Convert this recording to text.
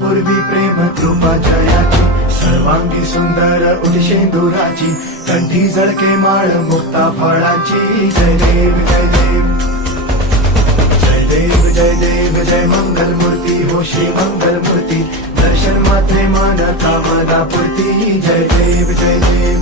पूर्वी प्रेम कृपा जयाची, सर्वांगी सुंदर उदिशेंदुराची, कंठी झळके माळ मुक्ता फळाची. जय देव जय देव जय देव जय देव जय मंगल मूर्ती हो श्री मंगल मूर्ती, दर्शन मात्रे मन कामना पूर्ती. जय देव जय देव